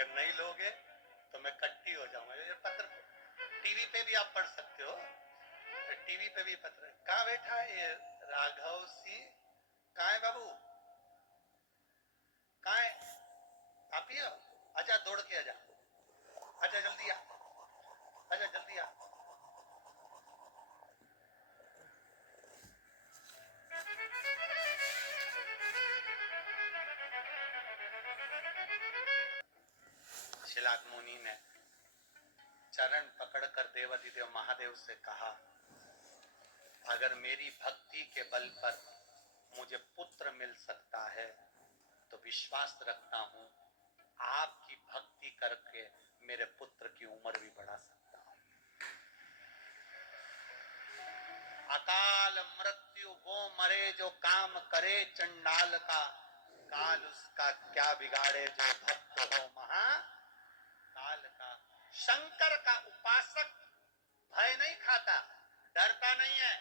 अगर नहीं लोगे तो मैं कट्टी हो जाऊंगा। ये पत्र टीवी पे भी आप पढ़ सकते हो, टीवी पे भी पत्र। कहाँ बैठा है ये राघव सिंह? कहाँ है बाबू, कहाँ है? आप ही हो? अच्छा दौड़ के आजा, अच्छा जल्दी आ, अच्छा जल्दी आ। शिलाक मुनि ने चरण पकड़कर देवाधिदेव महादेव से कहा, अगर मेरी भक्ति के बल पर मुझे पुत्र मिल सकता है तो विश्वास रखता हूं आपकी भक्ति करके मेरे पुत्र की उम्र भी बढ़ा सकता हूं। अकाल मृत्यु वो मरे जो काम करे चंडाल का, काल उसका क्या बिगाड़े जो भक्त हो महाकाल का। शंकर का उपासक भय नहीं खाता, डरता नहीं है।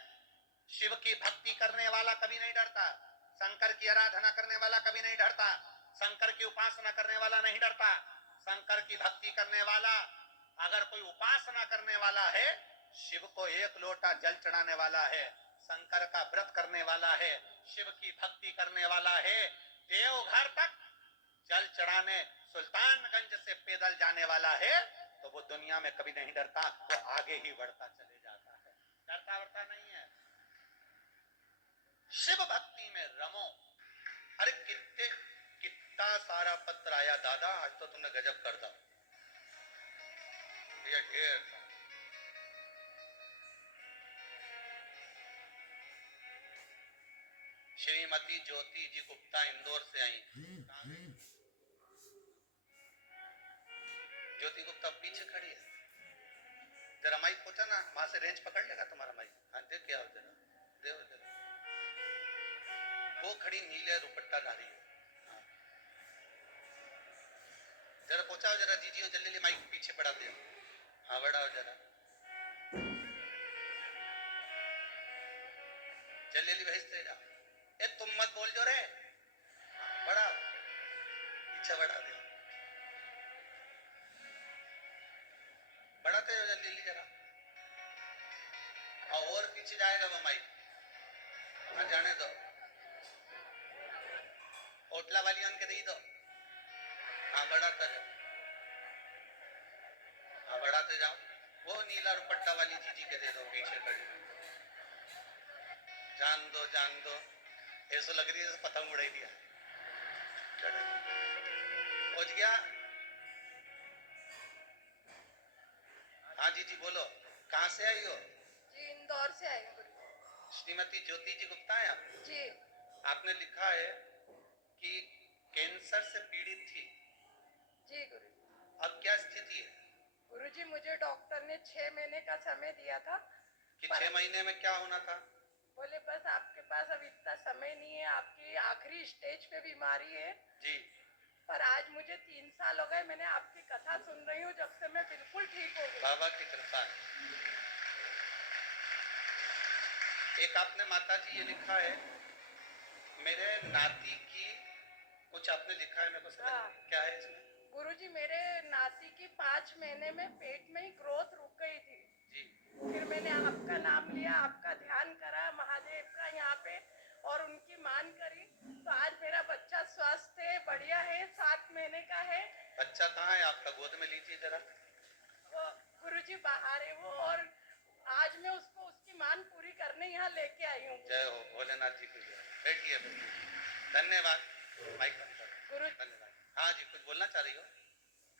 शिव की भक्ति करने वाला कभी नहीं डरता, शंकर की आराधना करने वाला कभी नहीं डरता, शंकर की उपासना करने वाला नहीं डरता। शंकर की भक्ति करने वाला, अगर कोई उपासना करने वाला है, शिव को एक लोटा जल चढ़ाने वाला है, शंकर का व्रत करने वाला है, शिव की भक्ति करने वाला है, देवघर तक जल चढ़ाने सुल्तानगंज से पैदल जाने वाला है, तो वो दुनिया में कभी नहीं डरता, वो आगे ही बढ़ता चले जाता है, डरता वरता नहीं है। शिव भक्ति में रमो। अरे कितना सारा पत्र आया दादा, आज तो तुमने गजब कर दा, ये ढेर। श्रीमती ज्योति जी गुप्ता इंदौर से आई। ज्योति गुप्ता पीछे खड़ी है, जरा माइक पहुंचा ना, वहां से रेंज पकड़ लेगा तुम्हारा माइक। हाँ देख के आओ जरा, देव जरा। वो खड़ी नीले दुपट्टा धारी है, हाँ। जरा पहुंचाओ जरा, जीजियो जल्दी माइक पीछे बढ़ा दो, हाँ बढ़ाओ जरा जल्दी भेजते जाओ। ए तुम मत बोल जो रे, बढ़ाओ पीछे बढ़ा दो, बढ़ाते हो जल्दी जरा, और पीछे जाएगा वो माइक, हाँ जाने दो, होटला वाली उनके दे दो, हाँ बढ़ाते जाओ, हाँ बढ़ाते जाओ। वो नीला दुपट्टा वाली जीजी के दे दो पीछे खड़ी, जान दो जान दो, ऐसा लग रही है पतंग उड़ाई दिया। पहुंच गया? हाँ जीजी बोलो, कहाँ से आई हो? जी इंदौर से आई हूँ। श्रीमती ज्योति जी गुप्ता है आप जी। आपने लिखा है कि कैंसर से पीड़ित थी। जी गुरु। अब क्या स्थिति है? गुरुजी मुझे डॉक्टर ने 6 महीने का समय दिया था कि 6 महीने में क्या होना था? बोले बस आपके पास अब इतना समय नहीं है, आपकी आखिरी स्टेज पे बीमारी है जी। पर आज मुझे 3 साल हो गए, मैंने आपकी कथा सुन रही हूँ जब से मैं बिल्कुल ठीक हो गई। बाबा की कृपा है। एक आपने माता जी ये लिखा है, मेरे नाती की, कुछ आपने लिखा है मेरे को समझ क्या है इसमें? गुरुजी मेरे नाती की 5 महीने में पेट में ही ग्रोथ रुक गई थी जी। फिर मैंने आपका नाम लिया, आपका ध्यान करा महादेव का यहाँ पे और उनकी मान करी, तो आज मेरा बच्चा स्वस्थ है, बढ़िया है, 7 महीने का है। बच्चा कहाँ है आपका? गोद में लीजिए जरा। वो गुरुजी बाहर है वो, और आज मैं उसको उसकी मान पूरी करने यहाँ लेके आई हूँ। जय हो भोलेनाथ जी की जय। बैठिए धन्यवाद। माइक बंद करो। गुरु धन्यवाद। हाँ जी कुछ बोलना चाह रही हो?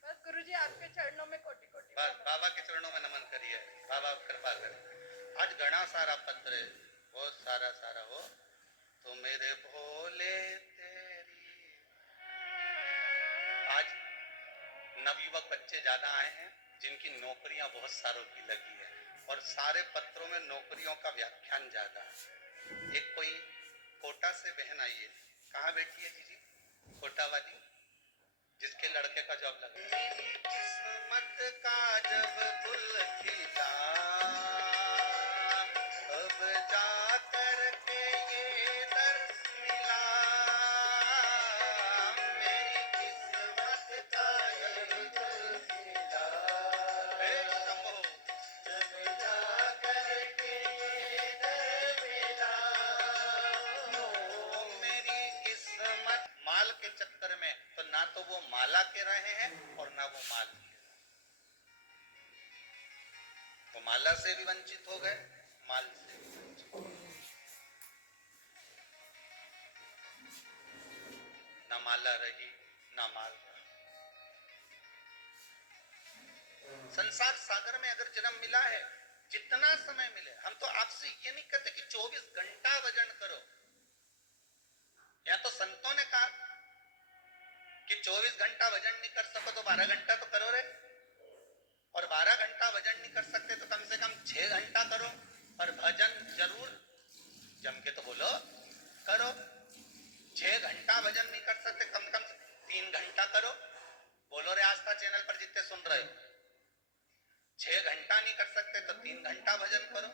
बस गुरुजी आपके चरणों में कोटि कोटि बस बाबा के चरणों में नमन करिए, बाबा कृपा करें। आज घना सारा पत्र है, बहुत सारा सारा हो, तो मेरे भोले तेरी। आज नवयुवक बच्चे ज्यादा आए हैं जिनकी नौकरियां बहुत सारों की लगी है, और सारे पत्रों में नौकरियों का व्याख्यान ज्यादा है। एक कोई कोटा से बहन आई है, कहाँ बैठी है जीजी? कोटा वाली, जिसके लड़के का जॉब लगा। मेरी किस्मत का जब फूल खिला, अब जा कर के ये दर मिला, मेरी किस्मत का जब ना तो वो माला के रहे हैं और ना वो माल के। वो माला से भी वंचित हो गए, माल से भी वंचित हो गए। ना माला रही ना माल रहा। संसार सागर में अगर जन्म मिला है, जितना समय मिले, हम तो आपसे ये नहीं कहते कि 24 घंटा भजन करो। या तो संतों ने कहा कि 24 घंटा भजन नहीं कर सको तो 12 घंटा तो करो रे, और 12 घंटा भजन नहीं कर सकते तो कम से कम 6 घंटा करो, पर भजन जरूर जम के तो बोलो करो। 6 घंटा भजन नहीं कर सकते, कम से कम 3 घंटा करो। बोलो रे आस्था चैनल पर जितने सुन रहे हो, 6 घंटा नहीं कर सकते तो 3 घंटा भजन करो।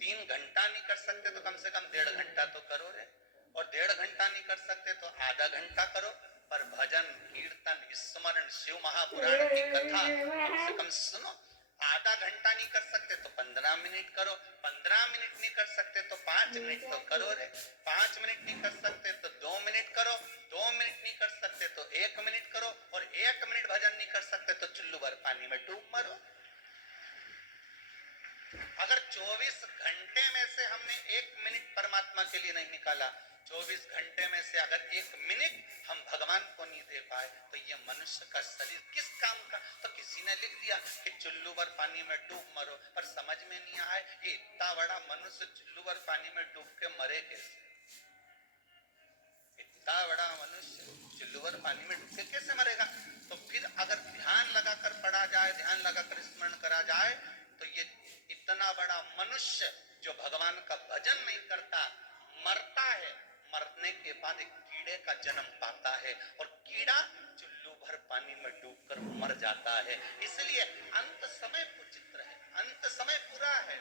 3 घंटा नहीं कर सकते तो कम से कम 1.5 घंटा तो करो रे, और 1.5 घंटा नहीं कर सकते तो आधा घंटा करो। पर भजन कीर्तन स्मरण शिव महापुराण की कथा कम से कम सुनो। आधा घंटा नहीं कर सकते तो 15 मिनट करो, 15 मिनट नहीं कर सकते तो 5 मिनट तो करो रे, 5 मिनट नहीं कर सकते तो 2 मिनट करो, 2 मिनट नहीं कर सकते तो 1 मिनट करो, और 1 मिनट भजन नहीं कर सकते तो चुल्लू भर पानी में डूब मरो। अगर 24 घंटे में से हमने 1 मिनट परमात्मा के लिए नहीं निकाला, 24 घंटे में से अगर 1 मिनट हम भगवान को नहीं दे पाए, तो ये मनुष्य का शरीर किस काम का। तो किसी ने लिख दिया कि चुल्लू भर पानी में डूब मरो, पर समझ में नहीं आया कि इतना बड़ा मनुष्य चुल्लू भर पानी में डूब के मरे कैसे। इतना बड़ा मनुष्य चुल्लू भर पानी में डूब के कैसे मरेगा। तो फिर अगर ध्यान लगाकर पढ़ा जाए, ध्यान लगाकर स्मरण करा जाए, तो ये इतना बड़ा मनुष्य जो भगवान का भजन नहीं करता मरता है, मरने के बाद एक कीड़े का जन्म पाता है, और कीड़ा चुल्लू भर पानी में डूबकर मर जाता है। इसलिए अंत समय विचित्र है, अंत समय पूरा है,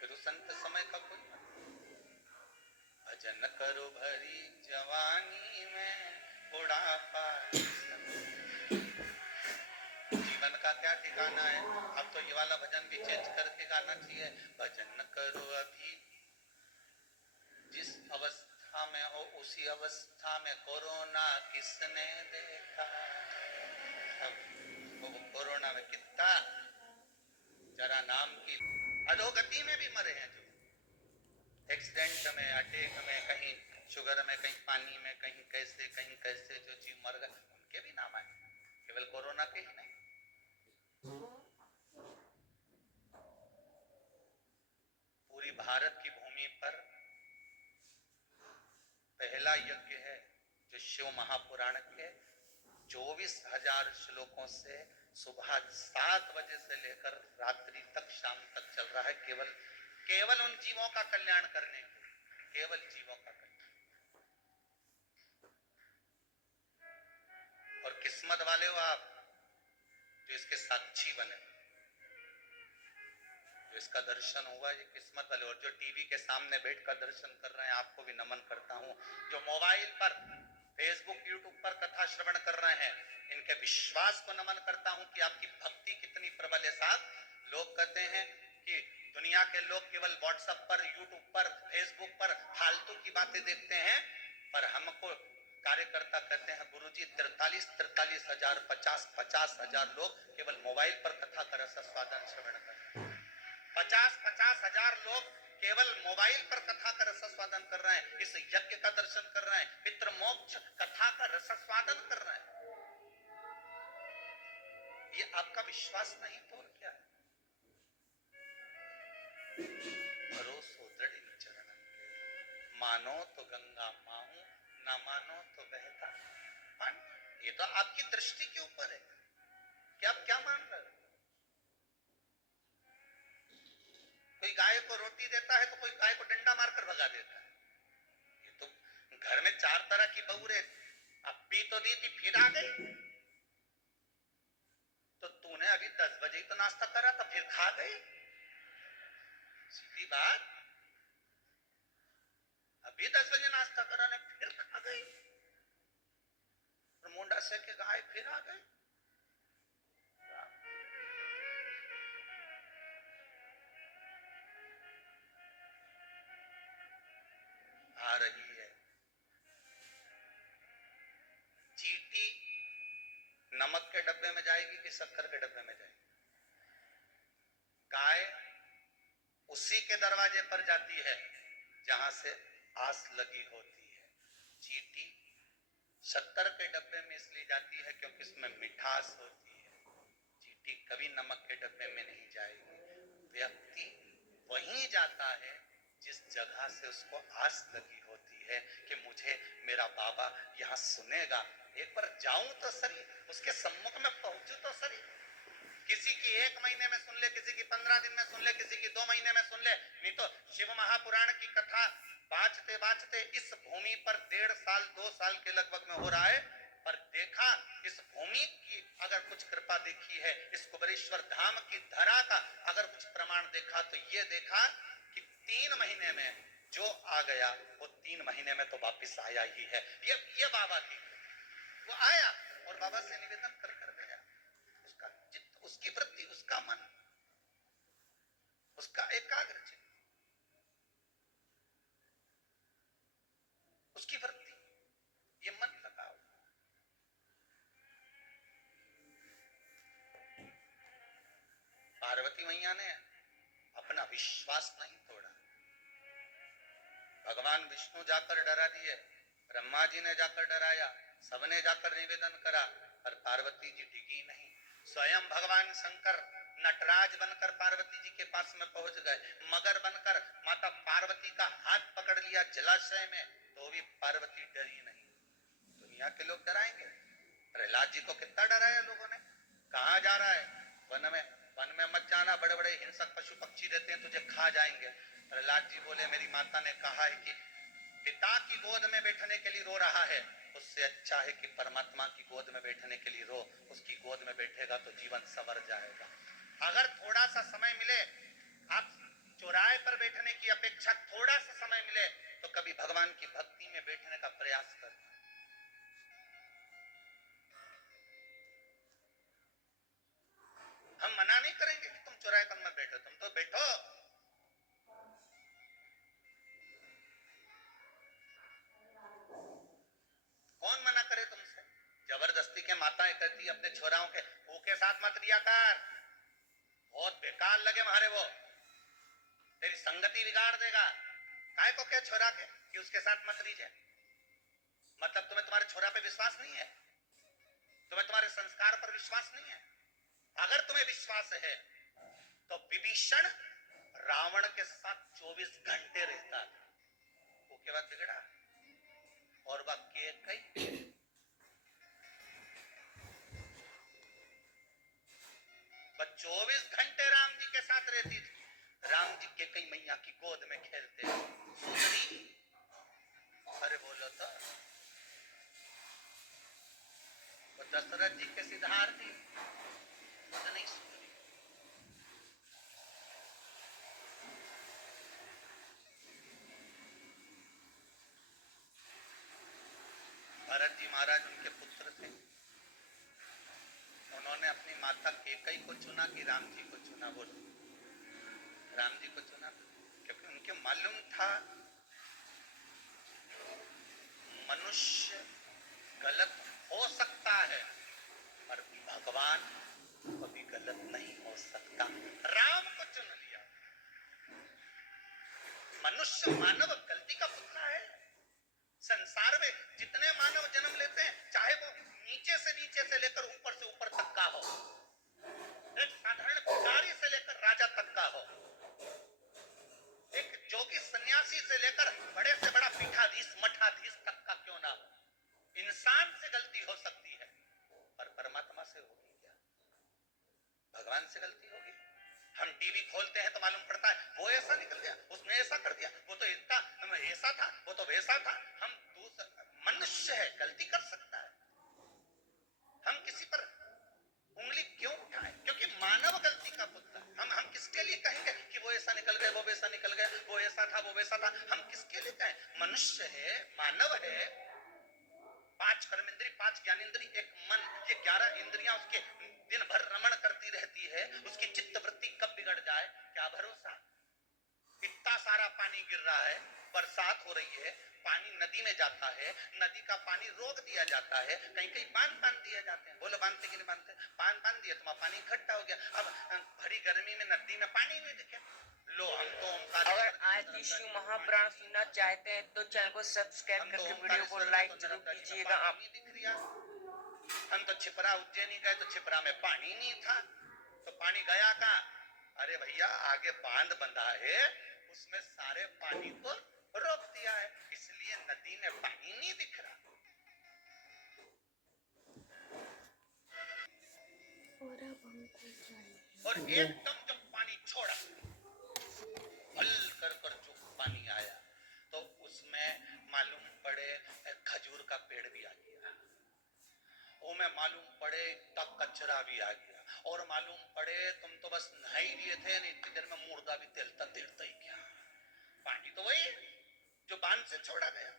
फिर उस अंत समय का कोई भजन करो भरी जवानी में बुढ़ापा। जीवन का क्या ठिकाना है। अब तो ये वाला भजन भी चेंज करके गाना चाहिए। भजन करो अभी, जिस अवस्था में हो उसी अवस्था में कोरोना किसने देखा। अब वो कोरोना में कितना जरा नाम की अधोगति में भी मरे हैं, जो एक्सीडेंट में, अटैक में, कहीं शुगर में, कहीं पानी में, कहीं कैसे जो जीव मर गए, उनके भी नाम आए, केवल कोरोना के ही नहीं। पूरी भारत की भूमि पर पहला यज्ञ है जो शिव महापुराण के 24,000 श्लोकों से सुबह 7 बजे से लेकर रात्रि तक, शाम तक चल रहा है, केवल उन जीवों का कल्याण करने के, केवल जीवों का कल्याण। और किस्मत वाले हो आप जो इसके साक्षी बने, जो इसका दर्शन हुआ, ये किस्मत वाले। और जो टीवी के सामने बैठकर दर्शन कर रहे हैं, आपको भी नमन करता हूँ। जो मोबाइल पर, फेसबुक, यूट्यूब पर कथा श्रवण कर रहे हैं, इनके विश्वास को नमन करता हूँ कि आपकी भक्ति कितनी प्रबल है। साहब, लोग कहते हैं कि दुनिया के लोग केवल व्हाट्सएप पर, यूट्यूब पर, फेसबुक पर फालतू की बातें देखते हैं, पर हमको कार्यकर्ता कहते हैं गुरुजी 43 हजार, 50 हजार लोग केवल मोबाइल पर कथा का रसास्वादन श्रवण कर रहे हैं। 50 हजार लोग केवल मोबाइल पर कथा का रसास्वादन कर रहे हैं, इस यज्ञ का दर्शन कर रहे हैं, पितृ मोक्ष कथा का रसास्वादन कर रहे हैं। ये आपका विश्वास नहीं तो और क्या है। भरोसो दृढ़ चरण, मानो तो गंगा माहू, ना मानो तो बहता पानी। ये तो आपकी दृष्टि के ऊपर है कि आप क्या मान रहे हो। कोई गाय को रोटी देता है तो कोई गाय को डंडा मारकर भगा देता है। ये तो घर में 4 तरह की बहू रहे, अब भी तो दी थी, फिर आ गई। तो तूने अभी 10 बजे ही तो नाश्ता करा था, फिर खा गई। सीधी बात, अभी 10 बजे नाश्ता करा ने, फिर खा गई। और मुंडा से के गाय फिर आ गई। आ रही है शक्कर के डब्बे में जाएगी। गाय उसी के दरवाजे पर जाती है जहां से आस लगी होती है। चींटी शक्कर के डब्बे में इसलिए जाती है क्योंकि इसमें मिठास होती है। चींटी कभी नमक के डब्बे में नहीं जाएगी। व्यक्ति वहीं जाता है जिस जगह से उसको आस लगी होती है कि मुझे मेरा बाबा यहाँ सुनेगा, एक बार जाऊं तो सही, उसके सम्मुख में पहुंचू तो सही। किसी की 1 महीने में सुन ले, किसी की 15 दिन में सुन ले, किसी की 2 महीने में सुन ले। नहीं तो शिव महापुराण की कथा बाँचते बाँचते इस भूमि पर 1.5 साल 2 साल के लगभग में हो रहा है, पर देखा इस भूमि की अगर कुछ कृपा देखी है, इस कुबेरेश्वर धाम की धरा का अगर कुछ प्रमाण देखा तो ये देखा कि 3 महीने में जो आ गया वो 3 महीने में तो वापिस आया ही है। ये बाबा की वो आया और बाबा से निवेदन कर गया। उसका चित्त, उसकी वृत्ति, उसका मन, उसका एकाग्र चित्त, उसकी वृत्ति, ये मन लगाओ। पार्वती मैया ने अपना विश्वास नहीं तोड़ा। भगवान विष्णु जाकर डरा दिए, ब्रह्मा जी ने जाकर डराया, सबने जाकर निवेदन करा, पर पार्वती जी डिगी नहीं। स्वयं भगवान शंकर नटराज बनकर पार्वती जी के पास में पहुंच गए, मगर बनकर माता पार्वती का हाथ पकड़ लिया जलाशय में, तो भी पार्वती डरी नहीं। दुनिया के लोग डराएंगे। प्रहलाद जी को कितना डराया लोगों ने। कहाँ जा रहा है? वन में मत जाना, बड़े बड़े हिंसक पशु पक्षी रहते हैं, तुझे खा जाएंगे। प्रहलाद जी बोले मेरी माता ने कहा है कि पिता की गोद में बैठने के लिए रो रहा है, उससे अच्छा है कि परमात्मा की गोद में बैठने के लिए रो। उसकी गोद में बैठेगा तो जीवन संवर जाएगा। अगर थोड़ा सा समय मिले, आप चौराहे पर बैठने की अपेक्षा थोड़ा सा समय मिले तो कभी भगवान की भक्ति में बैठने का प्रयास करना। हम मना नहीं करेंगे कि तुम चौराहे पर मत बैठो, तुम तो बैठो। कौन मना करे तुमसे? जबरदस्ती के माताएं कहती अपने छोराओं के के साथ मत रिया कर, बहुत बेकार लगे मारे, वो तेरी संगति बिगाड़ देगा। काय को क्या छोरा के कि उसके साथ मत रीजे? मतलब तुम्हें तुम्हारे छोरा पे विश्वास नहीं है, तुम्हें तुम्हारे संस्कार पर विश्वास नहीं है। अगर तुम्हें विश्वास है तो विभीषण रावण के साथ 24 घंटे रहता था, वो के बाद बिगड़ा। और वह कैकेयी 24 घंटे राम जी के साथ रहती थी। राम जी कैकेयी मैया की गोद में खेलते। सुंदरी, अरे बोलो तो, वो दशरथ जी के सिद्धार्थी तो नहीं सुंदरी। भरत जी महाराज उनके पुत्र थे। उन्होंने अपनी माता कैकेयी को चुना कि राम जी को चुना? बोलो, राम जी को चुना क्योंकि उनके मालूम था मनुष्य गलत हो सकता है पर भगवान कभी गलत नहीं हो सकता। राम को चुन लिया। मनुष्य मानव गलती का पुतला है। संसार में जितने मानव जन्म लेते हैं, चाहे वो नीचे से लेकर ऊपर तक का हो, एक साधारण भिखारी से लेकर राजा तक का हो, एक जोगी सन्यासी से लेकर बड़े से बड़ा पीठाधीश मठाधीश तक का क्यों ना हो, इंसान से गलती हो सकती है, पर परमात्मा से होगी क्या? भगवान से गलती होगी? हम टीवी खोलते हैं तो मालूम पड़ता है वो ऐसा निकल गया, उसने ऐसा कर दिया, वो तो ऐसा था, वो तो वैसा था। हम मनुष्य है, गलती कर सकता है। हम किसी पर उंगली क्यों उठाएं? क्योंकि मानव गलती का पुतला। हम किसके लिए कहेंगे कि वो ऐसा निकल गया, वो वैसा निकल गया, वो ऐसा था, वो वैसा था? हम किसके लिए कहें? मनुष्य है, मानव है। 5 कर्मेंद्री, 5 ज्ञानेंद्री, एक मन, ये 11 इंद्रियां उसके दिन भर रमण करती रहती है। उसकी चित्त वृत्ति कब बिगड़ जाए, क्या भरोसा? इतना सारा पानी गिर रहा है, बरसात हो रही है, पानी नदी में जाता है, नदी का पानी रोक दिया जाता है, कहीं कहीं बांध दिए जाते हैं। बोलो बांधते कि नहीं बांधते? बांध दिए तो पानी इकट्ठा हो गया। अब भरी गर्मी में नदी में पानी नहीं दिखे। लो हम तो अगर आरती शिव महापुराण सुनना चाहते हैं तो चैनल को सब्सक्राइब करके वीडियो को लाइक जरूर कीजिएगा। आप हम तो छिपरा उज्जैनी गए तो छिपरा में पानी नहीं था, तो पानी गया कहाँ? अरे भैया आगे बांध बंधा है, उसमें सारे पानी को रोक दिया है, इसलिए नदी में पानी नहीं दिख रहा। और एकदम जब पानी छोड़ा, भल कर जो पानी आया तो उसमें मालूम पड़े खजूर का पेड़ भी आ गया, वो में मालूम पड़े तब कचरा भी आ गया, और मालूम पड़े तुम तो बस नहा ही लिए थे, नहीं इतनी देर में मुर्दा भी तेलता तेलता ही गया। पानी तो वही जो बांध से छोड़ा गया।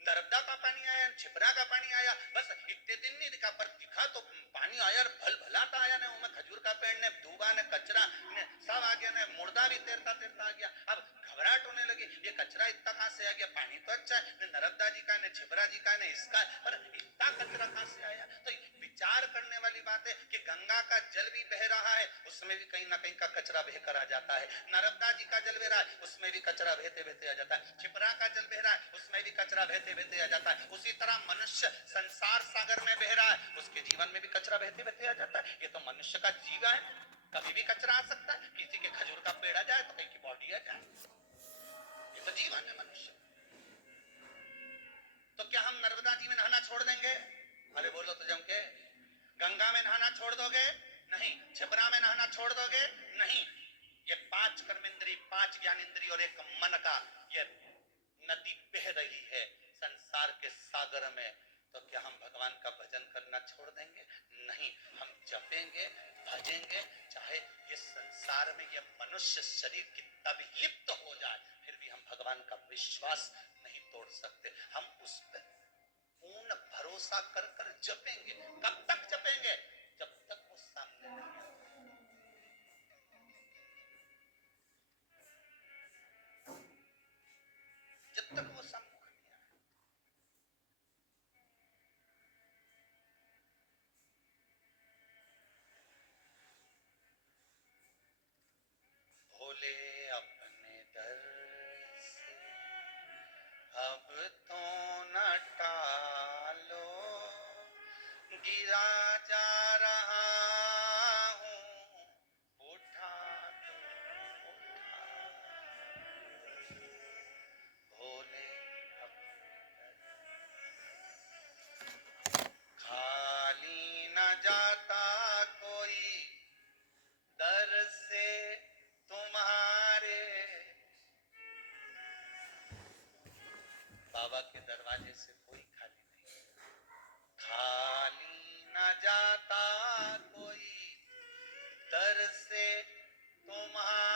नर्मदा का पानी आया, छिपरा का पानी आया, बस इतने दिन नहीं दिखा, पर दिखा तो पानी आया, भल भलाता आया। ने उनमें खजूर का पेड़ ने दूबा ने कचरा ने सब आ गया, ने मुर्दा भी तैरता तैरता आ गया। अब घबराहट होने लगी, ये कचरा इतना कहां से आ गया? पानी तो अच्छा है, ने नर्मदा जी का, ने छिपरा जी का, ने इसका, पर इतना कचरा कहां से आया? तो विचार करने वाली बात है कि गंगा का जल भी बह रहा है, उसमें भी कहीं ना कहीं का कचरा बह कर आ जाता है। नर्मदा जी का जल बह रहा है, उसमें भी कचरा बहते बहते आ जाता है। छिपरा का जल बह रहा है, उसमें भी कचरा बहते बहते आ जाता है। उसी तरह मनुष्य संसार सागर में बह रहा है, उसके जीवन में भी कचरा बहते बहते आ जाता है। ये तो मनुष्य का जीवन है, कभी भी कचरा आ सकता है। किसी के खजूर का पेड़ आ जाए तो कहीं की बॉडी आ जाए, ये तो जीवन है मनुष्य। तो क्या हम नर्मदा जी में नहाना छोड़ देंगे? अरे बोलो तो जम के। गंगा में नहाना छोड़ दोगे? नहीं। छिपरा में नहाना छोड़ दोगे? नहीं। ये 5 कर्मेंद्री, 5 ज्ञानेंद्री और एक मन का ये नदी बह रही है संसार के सागर में, तो क्या हम भगवान का भजन करना छोड़ देंगे? नहीं, हम जपेंगे, भजेंगे, चाहे ये संसार में ये मनुष्य शरीर कितना भी लिप्त हो जाए, फिर भी हम भगवान का विश्वास नहीं तोड़ सकते। हम उस पर पूर्ण भरोसा कर कर जपेंगे। कब तक जपेंगे? जब तक वो सामने नहीं आता। जब तक वो सम्मुख नहीं आए। भोले अपने दर से अब तो न टालो, गिरा जा रहा हूँ, उठा दो, उठा। भोले खाली न जाता कोई दर से तुम्हारे, बाबा के दरवाजे से कोई खाली नहीं, खाली न जाता कोई दर से तुम्हारे।